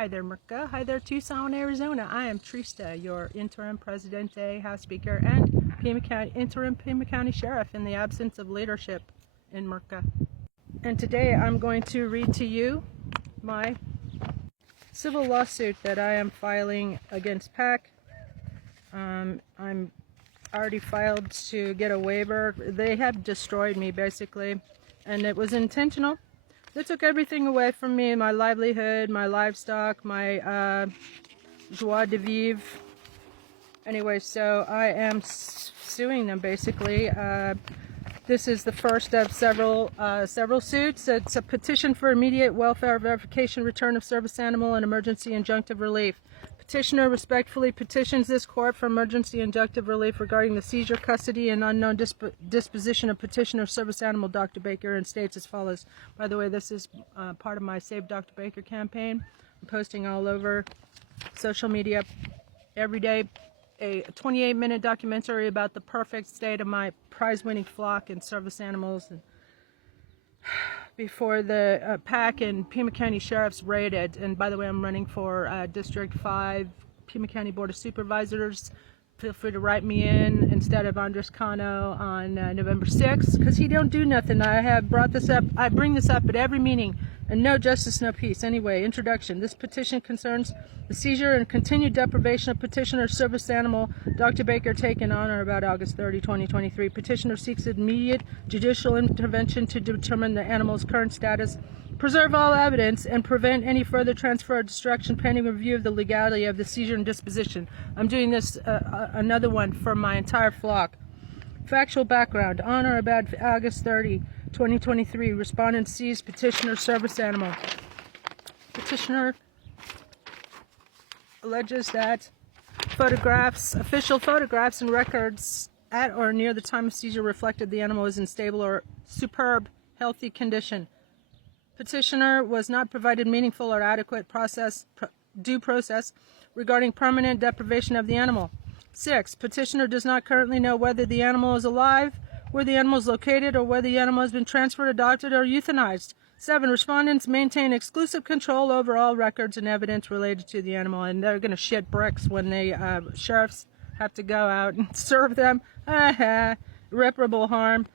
Hi there, Merca. Hi there, Tucson, Arizona. I am Trista, your interim Presidente, House Speaker, and interim Pima County Sheriff in the absence of leadership in Merca. And today I'm going to read to you my civil lawsuit that I am filing against PACC. I'm already filed to get a waiver. They have destroyed me, basically, and it was intentional. They took everything away from me, my livelihood, my livestock, my joie de vivre. Anyway, so I am suing them, basically. This is the first of several suits. It's a petition for immediate welfare verification, return of service animal, and emergency injunctive relief. Petitioner respectfully petitions this court for emergency injunctive relief regarding the seizure, custody, and unknown disposition of petitioner service animal Dr. Baker, and states as follows. By the way, this is part of my Save Dr. Baker campaign. I'm posting all over social media every day a 28-minute documentary about the perfect state of my prize-winning flock and service animals, and before the PACC and Pima County Sheriff's raided. And by the way, I'm running for District 5 Pima County Board of Supervisors. Feel free to write me in instead of Andres Cano on November 6th, because he don't do nothing. I have brought this up. I bring this up at every meeting, and no justice, no peace. Anyway, introduction. This petition concerns the seizure and continued deprivation of petitioner's service animal Dr. Baker taken on or about August 30, 2023. Petitioner seeks immediate judicial intervention to determine the animal's current status, preserve all evidence, and prevent any further transfer or destruction pending review of the legality of the seizure and disposition. I'm doing this, another one for my entire flock. Factual background. On or about August 30, 2023, respondent seized petitioner's service animal. Petitioner alleges that official photographs and records at or near the time of seizure reflected the animal is in stable or superb, healthy condition. Petitioner was not provided meaningful or adequate due process regarding permanent deprivation of the animal. 6. Petitioner does not currently know whether the animal is alive, where the animal is located, or whether the animal has been transferred, adopted, or euthanized. 7. Respondents maintain exclusive control over all records and evidence related to the animal, and they're going to shit bricks when the sheriffs have to go out and serve them. Irreparable harm.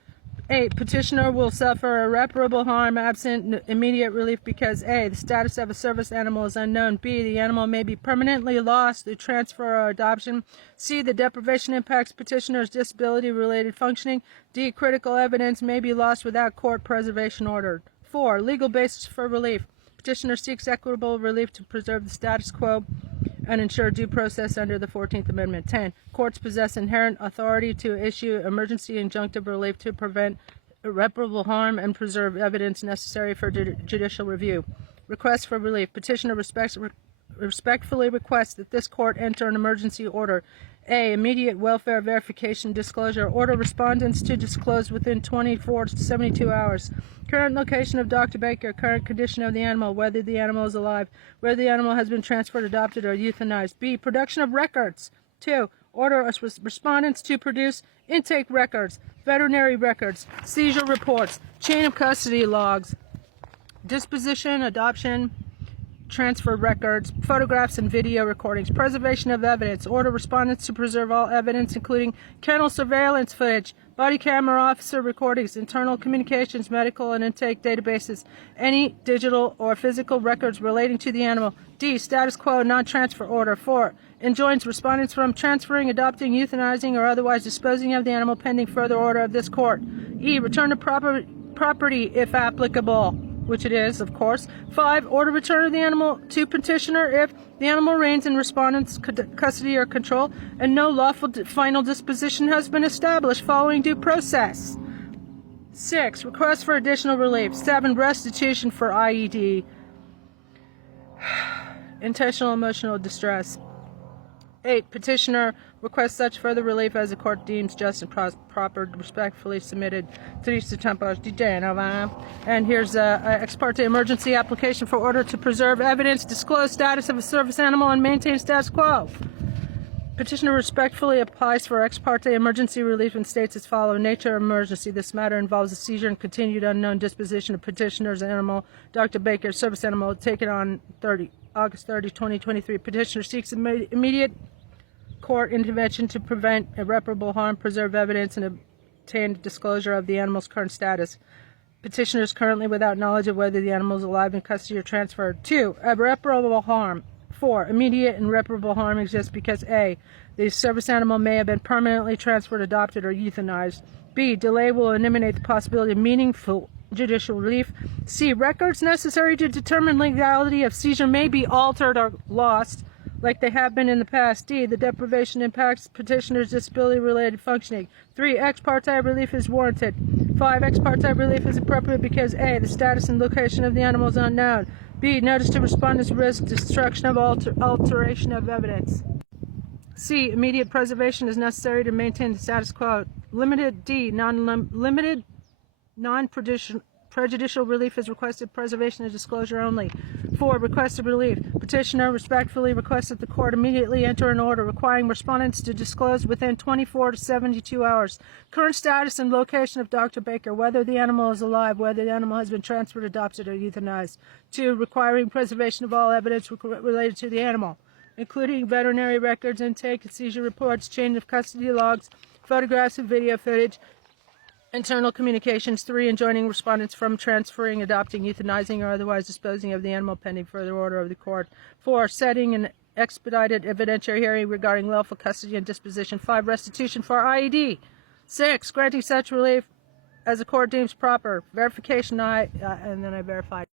8. Petitioner will suffer irreparable harm absent immediate relief because A. The status of a service animal is unknown. B. The animal may be permanently lost through transfer or adoption. C. The deprivation impacts petitioner's disability-related functioning. D. Critical evidence may be lost without court preservation order. 4. Legal basis for relief. Petitioner seeks equitable relief to preserve the status quo and ensure due process under the 14th Amendment. 10. Courts possess inherent authority to issue emergency injunctive relief to prevent irreparable harm and preserve evidence necessary for judicial review. Request for relief. Petitioner respectfully requests that this court enter an emergency order. A. Immediate welfare verification disclosure. Order respondents to disclose within 24 to 72 hours. Current location of Dr. Baker, current condition of the animal, whether the animal is alive, whether the animal has been transferred, adopted, or euthanized. B. Production of records. 2. Order respondents to produce intake records, veterinary records, seizure reports, chain of custody logs, disposition, adoption, transfer records, photographs and video recordings, preservation of evidence. Order respondents to preserve all evidence, including kennel surveillance footage, body camera officer recordings, internal communications, medical and intake databases, any digital or physical records relating to the animal. D. Status quo non-transfer order. 4. Enjoins respondents from transferring, adopting, euthanizing, or otherwise disposing of the animal pending further order of this court. E. Return of property if applicable, which it is, of course. 5. Order return of the animal to petitioner if the animal remains in respondent's custody or control and no lawful final disposition has been established following due process. 6. Request for additional relief. 7. Restitution for IED. Intentional emotional distress. 8. Petitioner requests such further relief as the court deems just and proper, respectfully submitted. And here's a ex parte emergency application for order to preserve evidence, disclose status of a service animal, and maintain status quo. Petitioner respectfully applies for ex parte emergency relief and states as follows. Nature of emergency. This matter involves a seizure and continued unknown disposition of petitioner's animal, Dr. Baker's service animal, taken on August 30, 2023. Petitioner seeks immediate court intervention to prevent irreparable harm, preserve evidence, and obtain disclosure of the animal's current status. Petitioner is currently without knowledge of whether the animal is alive, in custody, or transferred. 2. Irreparable harm. 4. Immediate and irreparable harm exists because A. The service animal may have been permanently transferred, adopted, or euthanized. B. Delay will eliminate the possibility of meaningful judicial relief. C. Records necessary to determine legality of seizure may be altered or lost, like they have been in the past. D. The deprivation impacts petitioner's disability-related functioning. 3. Ex parte relief is warranted. 5. Ex parte relief is appropriate because A. The status and location of the animal is unknown. B. Notice to respondents risk destruction of alteration of evidence. C. Immediate preservation is necessary to maintain the status quo. Limited non-prejudicial relief is requested. Preservation and disclosure only. 4. Requested relief. Petitioner respectfully requests that the court immediately enter an order requiring respondents to disclose within 24 to 72 hours current status and location of Dr. Baker, whether the animal is alive, whether the animal has been transferred, adopted, or euthanized. 2. Requiring preservation of all evidence related to the animal, including veterinary records, intake and seizure reports, chain of custody logs, photographs and video footage, internal communications. 3. Enjoining respondents from transferring, adopting, euthanizing, or otherwise disposing of the animal pending further order of the court. 4. Setting an expedited evidentiary hearing regarding lawful custody and disposition. 5. Restitution for IED. 6. Granting such relief as the court deems proper. Verification, and then I verified.